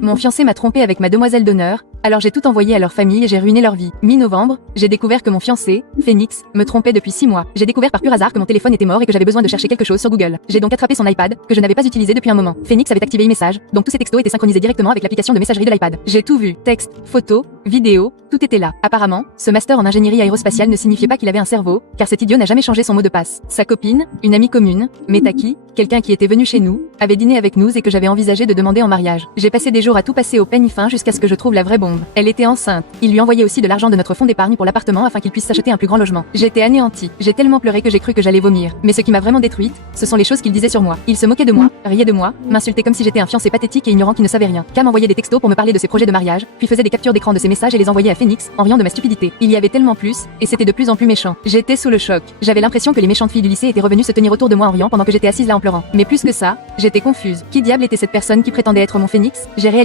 Mon fiancé m'a trompé avec ma demoiselle d'honneur, alors j'ai tout envoyé à leur famille et j'ai ruiné leur vie. Mi-novembre, j'ai découvert que mon fiancé, Phoenix, me trompait depuis 6 mois. J'ai découvert par pur hasard que mon téléphone était mort et que j'avais besoin de chercher quelque chose sur Google. J'ai donc attrapé son iPad, que je n'avais pas utilisé depuis un moment. Phoenix avait activé e-message, donc tous ses textos étaient synchronisés directement avec l'application de messagerie de l'iPad. J'ai tout vu, texte, photos, vidéos, tout était là. Apparemment, ce master en ingénierie aérospatiale ne signifiait pas qu'il avait un cerveau, car cet idiot n'a jamais changé son mot de passe. Sa copine, une amie commune, Metaki, quelqu'un qui était venu chez nous, avait dîné avec nous et que j'avais envisagé de demander en mariage. J'ai passé des jours à tout passer au peigne fin jusqu'à ce que je trouve la vraie bombe. Elle était enceinte. Il lui envoyait aussi de l'argent de notre fonds d'épargne pour l'appartement afin qu'il puisse s'acheter un plus grand logement. J'étais anéantie. J'ai tellement pleuré que j'ai cru que j'allais vomir. Mais ce qui m'a vraiment détruite, ce sont les choses qu'il disait sur moi. Il se moquait de moi, riait de moi, m'insultait comme si j'étais un fiancé pathétique et ignorant qui ne savait rien. Cam envoyait des textos pour me parler de ses projets de mariage, puis faisait des captures d'écran de ses messages et les envoyait à Phoenix, en riant de ma stupidité. Il y avait tellement plus, et c'était de plus en plus méchant. J'étais sous le choc. J'avais l'impression que les méchantes filles du lycée étaient revenues se tenir autour de moi en riant pendant que j'étais assise là en pleurant. Mais plus que ça, j'étais confuse. Qui diable était cette personne qui prétendait être mon Phoenix? J'ai réalisé